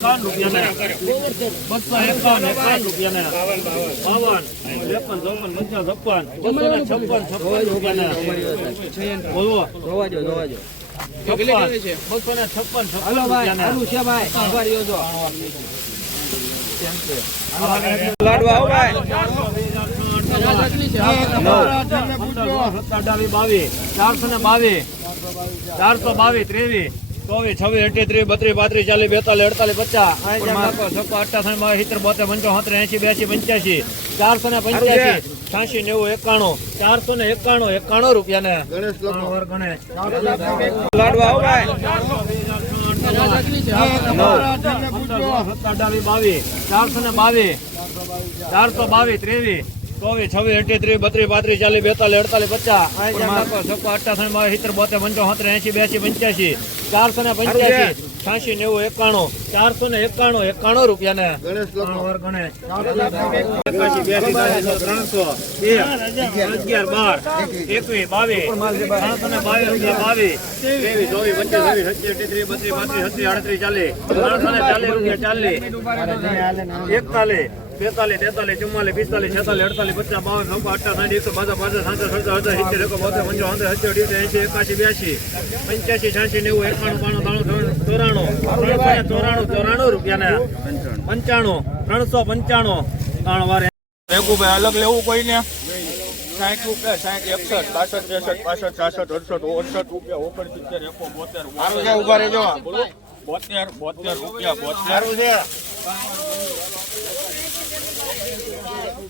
એકાવન રૂપિયાના બાવન ત્રેપન ચોપન છપ્પન બસો ને છપ્પન છપ્પન રૂપિયાના બોલવો બસો ને છપ્પન છપ્પન ચારસો ને બાવીસ ચારસો બાવીસ ત્રેવીસ. ચોવીસ છવ્વીસ અઠ્યાત્રીસ બત્રીસ પાંત્રીસ ચાલીસ બેતાલીસ અડતાલીસ પચાસ. છપ્પો અઠ્ઠાસી બાવીસ સિત્તેર બોતેર પંચાવન સત્તર એસી બ્યાસી પંચ્યાસી. ચારસો ને પંચ્યાસી છ્યાસી નેવું એકાણું. ચારસો ને એકાણું એકાણું રૂપિયા ને ગણેશ. લાડવા ચારસો ને બાવીસ. ચારસો બાવીસ ત્રેવીસ. ચોવીસ છવ્વીસ અઠ્યાત્રીસ બત્રીસ પાંત્રીસ ચાલીસ બેતાલીસ અડતાલીસ પચાસ. છપ્પો અઠ્ઠાસી બાવીસ સિત્તેર બોતેર પંચાવન સત્તર એસી બ્યાસી પંચ્યાસી ચારસો ને પંચ્યાસી છ્યાસી નેવું એકાણું ચારસો ને એકાણું એકાણું રૂપિયા ને ત્રણસો અગિયાર બાર એકવીસ બાવીસ ત્રણસો ને બાવીસ રૂપિયા બાવીસ. ત્રેવીસ ચોવીસ પચીસ છવ્વીસ સત્યાવીસ અઠ્યાત્રીસ બત્રીસ પાંત્રીસ છત્રીસ આડત્રીસ ચાલીસ ત્રણસો ને ચાલીસ રૂપિયા ચાલીસ. એકતાલીસ. બેતાલીસ તેતાલીસ ચુમ્માલીસ પિસ્તાલીસ છેતાલીસ અડતાલીસ પચાસ બાવન નવ અઠ્ઠા એકસો બાજા પાછા સાંસઠ સડસઠ હજાર સિત્તેર એકો બોતેર પંચાવન હજાર સત્તર એસી એકાસી બ્યાસી પંચ્યાસી છ્યાસી નેવું એકાણું બાણું ત્રાણું ચોરાણું ત્રણસો ચોરાણું રૂપિયા પંચાણું ત્રણસો પંચાણું ત્રણ વાર ભાઈ અલગ લેવું કોઈને સાઠ રૂપિયા સાઠ એકસઠ બાસઠ ત્રેસઠ પાસઠ છાસઠ અડસઠ અડસઠ રૂપિયા ઓગણસિત્તેર એકો બોતેર બોતેર બોતેર રૂપિયા બોતેર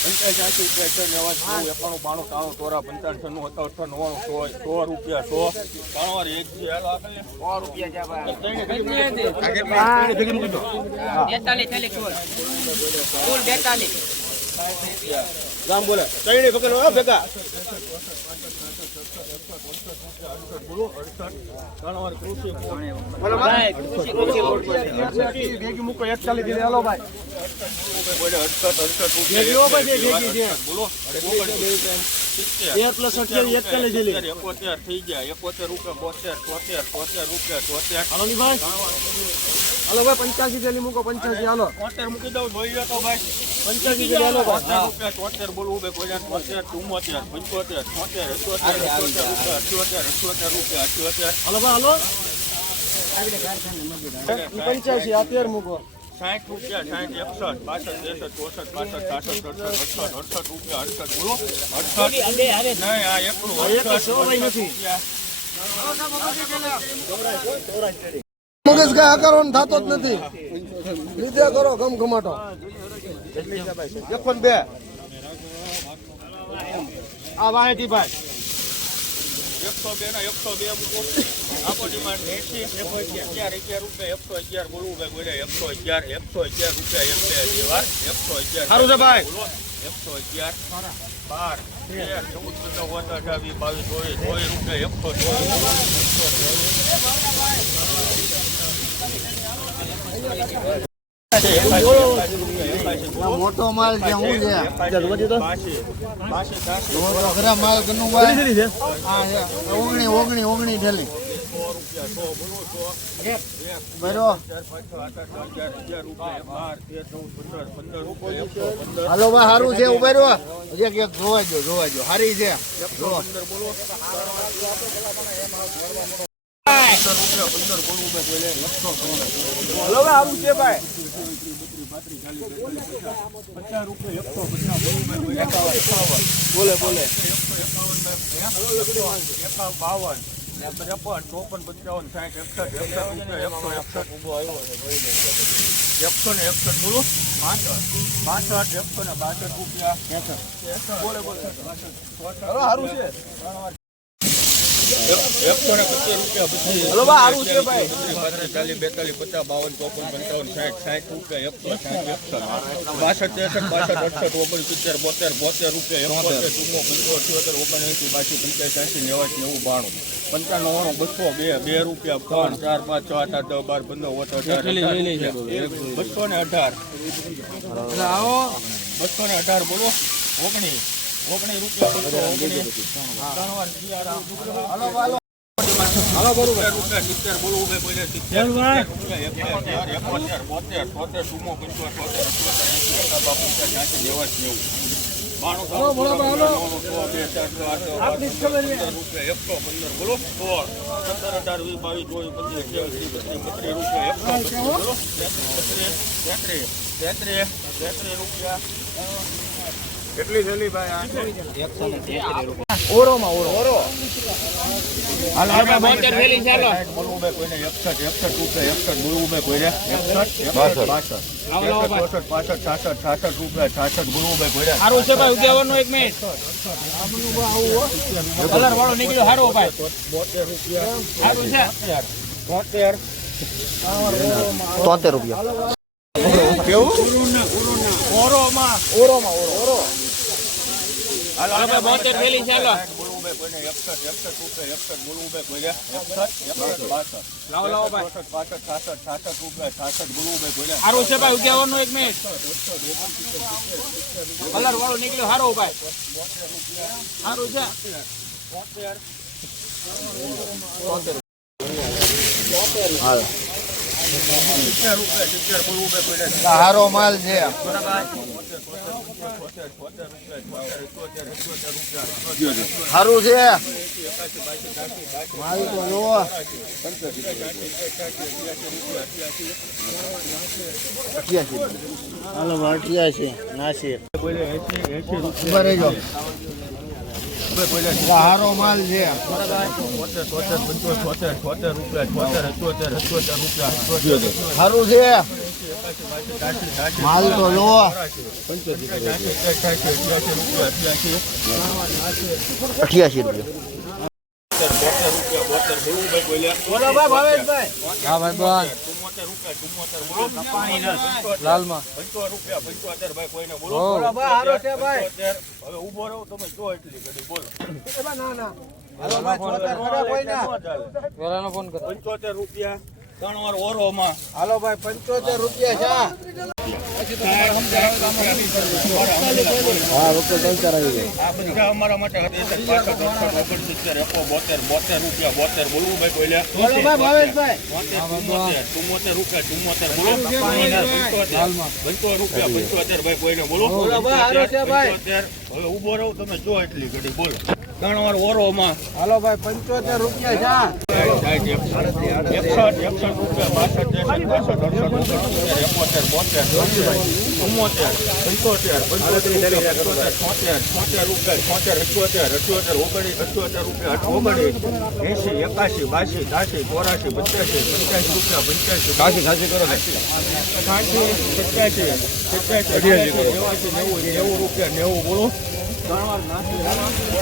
તોતેર રૂપિયા એકાણું બાણું ત્રાણું ચોરા પંચાવન છન્નું સત્તર નવ્વાણું સો સો રૂપિયા સો ત્રણ એક છે સો રૂપિયા ભેગા એકોતેર થઈ ગયા એકોતેર રૂપિયા બોતેર તોતેર તોતેર રૂપિયા તોતેર હાલો ભાઈ પંચ્યાસી જેટલી મૂકો પંચ્યાસી હાલો. તોતેર મૂકી દઉં જોઈ તો ભાઈ. પંચ્યાસી જેટલી હાલો તોતેર રૂપિયા તોતેર બોલવું બે કોઈ તોતેર ચુમ્મોતેર પંચોતેર છોતેર અઠ્યોતેર અઠ્યોતેર રૂપિયા અઠ્યોતેર અઠ્યોતેર રૂપિયા અઠ્યોતેર. હાલો ભાઈ હાલો. પંચ્યાસી આ મૂકો. સાઠ રૂપિયા સાઠ એકસઠ બાસઠ ત્રેસઠ ચોસઠ પાસઠ સાસઠ અડસઠ અડસઠ અડસઠ રૂપિયા અડસઠ બોલો. અડસઠ. નહીં આ એકલું અડસઠ રૂપિયા. મગજ કઈ આકારવાનો થતો જ નથી. લીધે કરો ગમ ઘમાટો એકન બે આ વાહેતી ભાઈ એકસો બે ના એકસો બે મૂકો આપો ડિમાન્ડ એસી એકસો અગિયાર અગિયાર રૂપિયા એકસો અગિયાર બોલવું ભાઈ બોલે. એકસો અગિયાર એકસો અગિયાર રૂપિયા એક બે એકસો અગિયાર સારું છે ભાઈ. એકસો અગિયાર બાર તેર ચૌદ પંદર અઠાવીસ બાવીસ ચોવીસ ચોવીસ રૂપિયા એકસો ચોવીસ મોટો માલ છે. હું છે. ઓગણી ઓગણી ઓગણી બરો હાલો ભાઈ સારું છે, ઊભા રહ્યો એક એક જોવા જો જોવા જો સારી છે. હલો આવું છે, ભાઈ. બોલે બોલે બાવન. ચોપન પંચાવન સાઠ એકસઠ એકસઠ એકસો એકસઠ ઊભો આવ્યો છે એકસો ને એકસઠ બોલો. પાસઠ પાસઠ એકસો ને બાસઠ રૂપિયા. બોલે બોલે. સારું છે એકસો ને પચીસ રૂપિયા પછી ઓગણ સિત્તેર બોતેર બોતેર રૂપિયા એકોતેર ચુમ્મો પંચો અઠ્યોતેર ઓગણએંસી બાસી પંચ્યાસી એંસી નેવાસી નેવું બાણું પંચાણું બસો બે બે રૂપિયા ત્રણ ચાર પાંચ છ આઠ આઠ દસ બાર પંદર ઓછ અઢાર બસો ને અઢાર બસો ને અઢાર બોલો ઓગણી ઓગણી રૂપિયા. હાલો બરોબર સિત્તેર બોલવું ભાઈ બોલે સિત્તેર એકોતેર, એકોતેર, બોતેર, તોતેર, ચુમ્મો, પંચોતેર, એંસી, એકાવન, બાવન, પંચાવન, સાઠ, નેવું, રૂપિયા. કેટલી થેલી ભાઈ થેલી ઓરો. એકસઠ એકસઠ રૂપિયા એકસઠ બોલવું બે છે છે હાલો, ભાઈ, બોતેર થેલી બે કોઈને સારું છે, ભાઈ ઉદ્યાવરનું એક મિનિટ. કલર વાળો નીકળ્યો સારો ભાઈ. સારું છે. સારો માલ છે. સારું છે. મારી તો જુઓ. હાલો એસી રૂપિયા ઊભા રહેજો. સારો માલ છે. સારું છે. માલ તો લો અઠ્યાસી રૂપિયા. બોલો ભાઈ ભાવેશભાઈ. હા ભાઈ બન લાલમાં. પંચોતેર ભાઈ કોઈને બોલો બોલો. ભાઈ સારો છે ભાઈ. પંચોતેર. હવે ઊભો રહો તમે જો એટલી ઘડી બોલો કોઈ ના ફોન કરો. પંચોતેર રૂપિયા. ત્રણ વાર ઓરોમાં. હાલો ભાઈ પંચોતેર રૂપિયા છે અમારા માટે બોતેર બોતેર રૂપિયા બોતેર બોલવું ભાઈ ભાવેશભાઈ. ચુમ્મોતેર રૂપિયા ચુમ્મોતેર બોલો. પંચોતેર રૂપિયા પંચોતેર ભાઈ કોઈને બોલો. પંચોતેર. હવે ઊભો રહો તમે જો એટલી ઘડી બોલો. ત્રણ ઓરોમાં. હાલો ભાઈ પંચોતેર રૂપિયા છે. એકસઠ એકસઠ રૂપિયા બાસઠ ત્રેસઠ બાસઠ અડસઠ ઓગણસિત્તેર એકોતેર બોતેર ચુમ્મોતેર પંચોતેર પંચોતેર પંચોતેર છોતેર છોતેર રૂપિયા છોતેર અઠ્યોતેર અઠ્યોતર ઓગણીસ અઠ્યોતર રૂપિયા ઓગણીસ એસી એકાસી બાસી ત્રાસી ચોરાસી પંચ્યાસી પંચ્યાસી રૂપિયા પંચ્યાસી કાશી ખાસી કરો સાઠી સત્યાસી સત્યાસી નેવાસી નેવું નેવું રૂપિયા નેવું બોલો. ત્રણ એકતાલી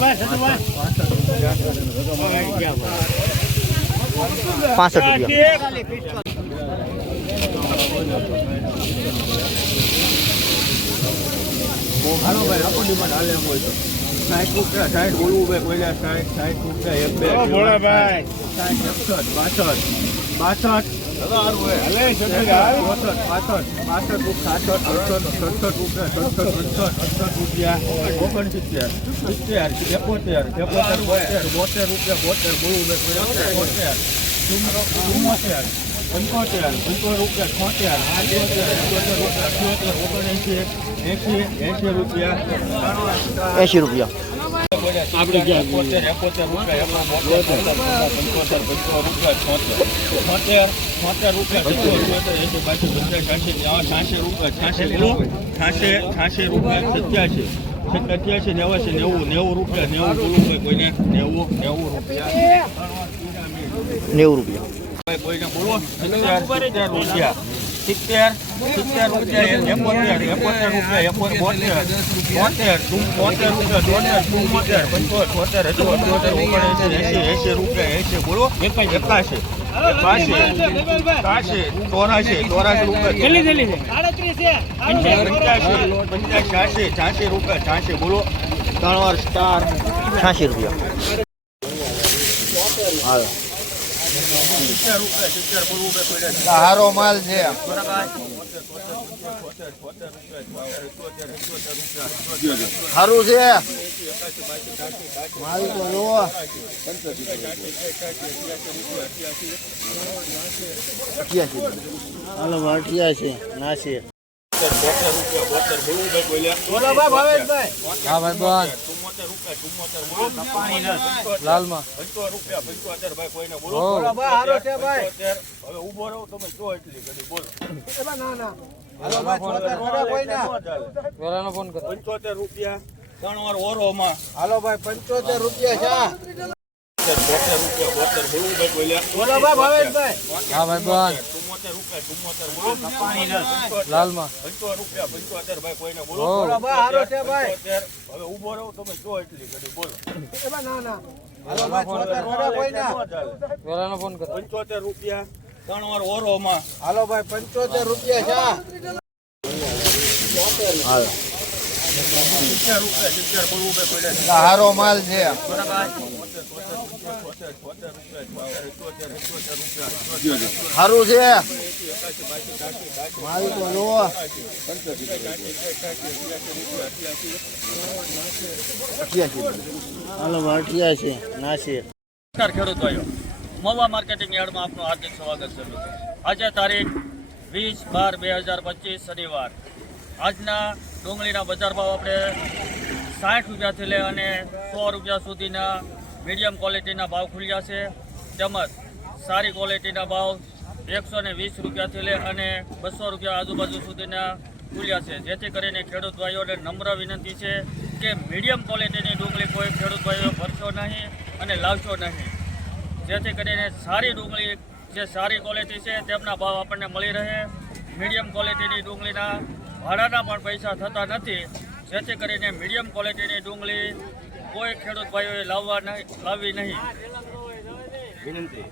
ભાઈ સતુભાઈ. પાસઠ રૂપિયા. હાલો ભાઈ આપો ડિમાન્ડ હાલે એમ હોય તો. સાઠ રૂપિયા સાઠ બોલવું ભાઈ કોઈને સાઠ સાઠ રૂપિયા એક બે ભોળાભાઈ. સાઠ એકસઠ બાસઠ બાસઠ. બોતેર રૂપિયા બોતેર બોલવું ચુમ્મોતેર પંચોતેર પંચોતેર રૂપિયા છોતેર આઠોતેર એકોતેર રૂપિયા અઠ્યોતેર ઓગણએંસી એંસી એંસી રૂપિયા. એસી રૂપિયા. આપણે ક્યાં એકોતેર એકોતેર રૂપિયા પંચોતેર પંચોતેર રૂપિયા છોતેર. છોતેર છોતેર રૂપિયા છોતેર એંસી બાસી પચાસ છ્યાસી છ્યાસી રૂપિયા છ્યાસી છ્યાસી છ્યાસી રૂપિયા સત્યાસી. અઠ્યાસી નેવાસી નેવું નેવું રૂપિયા નેવું બોલું કોઈને નેવું નેવું રૂપિયા. નેવું રૂપિયા. કોઈને બોલો સિત્તેર સિત્તેર રૂપિયા. સિત્તેર સિત્તેર રૂપિયા એકોતેર એકોતેર રૂપિયા એકોતેર બોતેર બોતેર રૂપિયા ચોતેર ચુમ્મોતેર પંચોતેર છોતેર અઠ્યો અઠ્યોતેર ઓગણએંસી એંસી એંસી રૂપિયા એસી બોલો? એકાશી. ચોરાશી ચોરાશી રૂપિયા. પંચ્યાસી છ્યાસી છ્યાસી રૂપિયા છ્યાસી બોલો? ત્રણ વાર સ્ટાર. છ્યાસી રૂપિયા. હાલો. સારો માલ છે. સારું છે. માલ તો જોવો. અઠ્યાસી. હાલો અઠ્યાસી. બોતેર લાલમાં પંચોતેર રૂપિયા પંચોતેર ભાઈ કોઈને બોલો ભાઈ. હવે ઊભો રહો તમે જો એટલી ઘડી બોલો. ના વેરાનો ફોન કરો. પંચોતેર રૂપિયા ત્રણ વાર ઓરોમાં હાલો ભાઈ પંચોતેર રૂપિયા છે બોતેર રૂપિયા બોતેર બોલવું ભાઈ લે બોલો ભાઈ ભાવેશભાઈ. હા ભાઈ બંધ ચુમ્મોતેર રૂપિયા ચુમ્મોતેર લાલમાં. પંચોતેર રૂપિયા પંચોતેર ભાઈ કોઈને બોલો. પંચોતેર. હવે રહો તમે જો એટલી ઘડી બોલો. ના ના. પંચોતેર ત્રણ વાર ઓરોમાં હાલો ભાઈ પંચોતેર રૂપિયા છે લે માલ છે. સારું છે. નમસ્કાર ખેડૂત ભાઈઓ મહુવા માર્કેટિંગ યાર્ડમાં આપનું હાર્દિક સ્વાગત છે આજે તારીખ વીસ બાર બે હજાર પચીસ શનિવાર. આજના ડુંગળીના બજાર ભાવ આપણે સાઠ રૂપિયાથી લઈ અને સો રૂપિયા સુધીના મીડિયમ ક્વોલિટીના ભાવ ખુલ્યા છે. તેમજ સારી ક્વોલિટીના ભાવ એકસો ને વીસ રૂપિયાથી લે અને બસો રૂપિયા આજુબાજુ સુધીના ખુલ્યા છે. જેથી કરીને ખેડૂત ભાઈઓને નમ્ર વિનંતી છે કે મીડિયમ ક્વોલિટીની ડુંગળી કોઈ ખેડૂત ભાઈઓ ભરશો નહીં અને લાવશો નહીં. જેથી કરીને સારી ડુંગળી, જે સારી ક્વોલિટી છે તેમના ભાવ આપણને મળી રહે. મીડિયમ ક્વોલિટીની ડુંગળીના ભાડાના પણ પૈસા થતા નથી. જેથી કરીને મીડિયમ ક્વોલિટીની ડુંગળી કોઈ ખેડૂત ભાઈઓએ લાવવા નહીં લાવવી નહીં. વિનંતી.